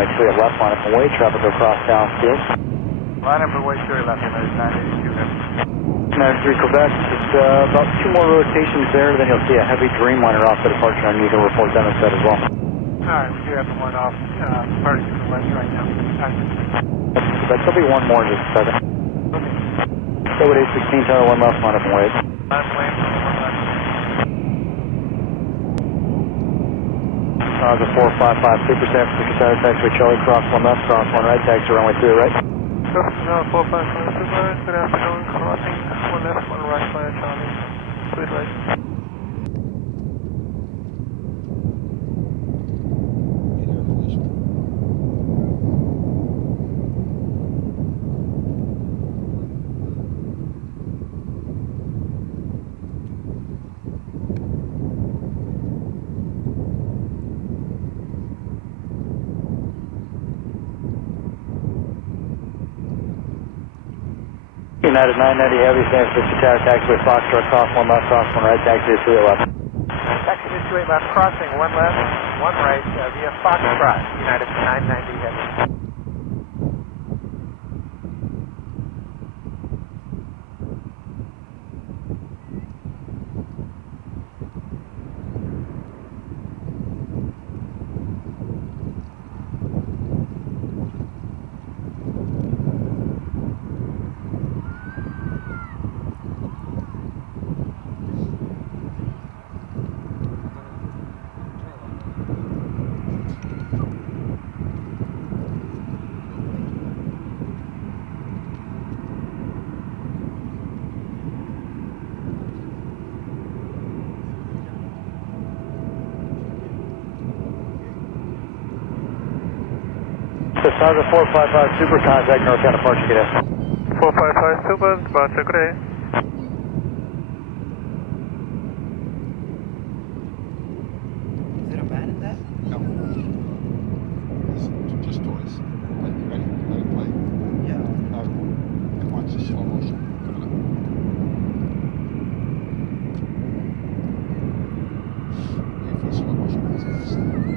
Right 3 at left, line up and wait, traffic go cross downfield. Line up and wait 3 left, United 982. United 3 Quebec, just about 2 more rotations there, then you'll see a heavy Dreamliner off the departure on you. You can report them instead as well. Alright, we do have the one off, party to the west right now. There'll be one more in just a second. Okay. So with 816, tower 1 left, line up and wait. Line up and wait, 1 left. The 455, Super San Francisco Tower, taxiway Charlie, cross 1 left, cross 1 right, taxi runway 3 right. Lufthansa 455, Super, good afternoon, crossing 1 left, 1 right via Charlie, 3 right. United 990 Heavy, San Francisco Tower, taxiway Foxtrot, cross 1 left, cross 1 right, taxi 2 left. Taxi to 28 left, crossing 1 left, 1 right, via Foxtrot, United 990 Heavy. Lufthansa 455 Super, contact North Carolina departure, get in. 455 Super, departure, good day.